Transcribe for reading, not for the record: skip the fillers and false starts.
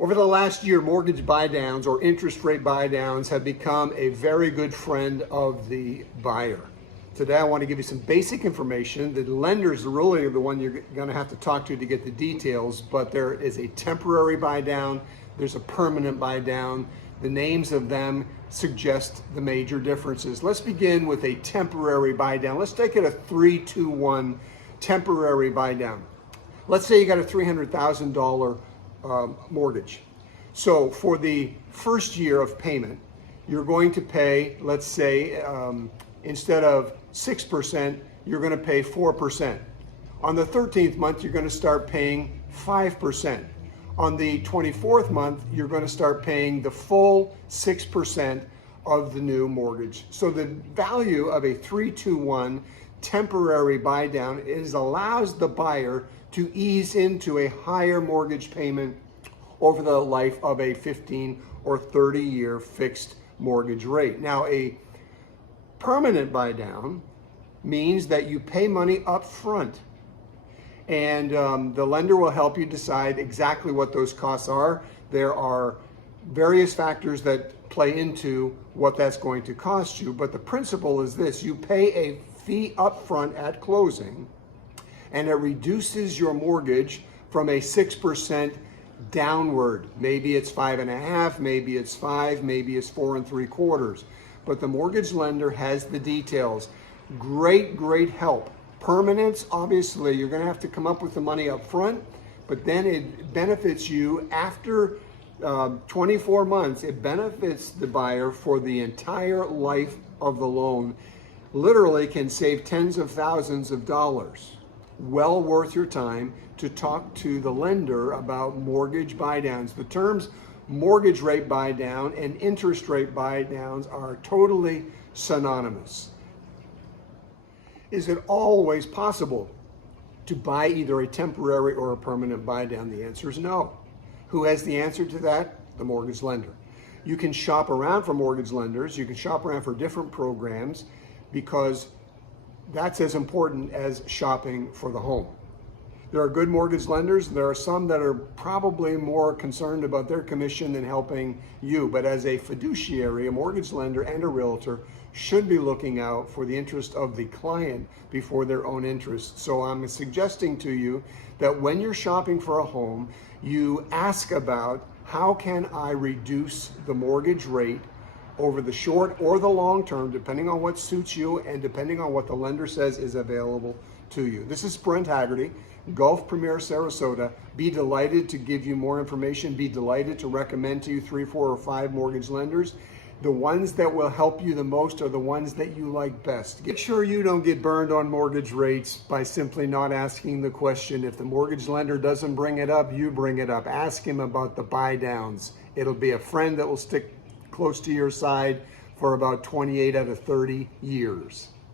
Over the last year, mortgage buy downs or interest rate buy downs have become a very good friend of the buyer. Today, I want to give you some basic information. The lenders are really the one you're going to have to talk to get the details, but there is a temporary buy down, there's a permanent buy down. The names of them suggest the major differences. Let's begin with a temporary buy down. Let's take it a 3-2-1 temporary buy down. Let's say you got a $300,000 mortgage. So for the first year of payment, you're going to pay, let's say, instead of 6%, you're going to pay 4%. On the 13th month, you're going to start paying 5%. On the 24th month, you're going to start paying the full 6% of the new mortgage. So the value of a 3-2-1 temporary buy down allows the buyer to ease into a higher mortgage payment over the life of a 15 or 30-year fixed mortgage rate. Now, a permanent buy down means that you pay money up front, and the lender will help you decide exactly what those costs are. There are various factors that play into what that's going to cost you, but the principle is this: you pay a fee up front at closing, and it reduces your mortgage from a 6% downward. Maybe it's 5.5, maybe it's 5, maybe it's 4 3/4. But the mortgage lender has the details. Great help. Permanence, obviously, you're going to have to come up with the money up front, but then it benefits you after 24 months. It benefits the buyer for the entire life of the loan. Literally can save tens of thousands of dollars. Well worth your time to talk to the lender about mortgage buy downs. The terms mortgage rate buy down and interest rate buy downs are totally synonymous. Is it always possible to buy either a temporary or a permanent buy down? The answer is no. Who has the answer to that? The mortgage lender. You can shop around for mortgage lenders. You can shop around for different programs, because that's as important as shopping for the home. There are good mortgage lenders. There are some that are probably more concerned about their commission than helping you. But as a fiduciary, a mortgage lender and a realtor should be looking out for the interest of the client before their own interest. So I'm suggesting to you that when you're shopping for a home, you ask about, how can I reduce the mortgage rate over the short or the long term, depending on what suits you and depending on what the lender says is available to you. This is Brent Haggerty, Gulf Premier Sarasota. Be delighted to give you more information. Be delighted to recommend to you 3, 4, or 5 mortgage lenders. The ones that will help you the most are the ones that you like best. Make sure you don't get burned on mortgage rates by simply not asking the question. If the mortgage lender doesn't bring it up, you bring it up. Ask him about the buy downs. It'll be a friend that will stick close to your side for about 28 out of 30 years.